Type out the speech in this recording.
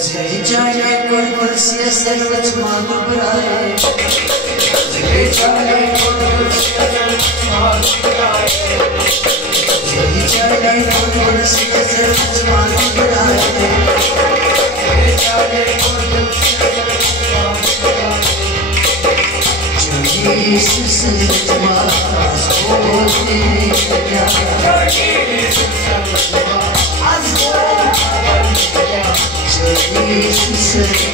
जाने कुल से सर्वच मांग बुराए जाने कुल से सर्वच मांग बुराए जाने कुल से सर्वच मांग बुराए जाने कुल से सर्वच मांग बुराए जो यीशु सर्वच मांग बोलते क्या जो यीशु सर्वच मांग Jesus said,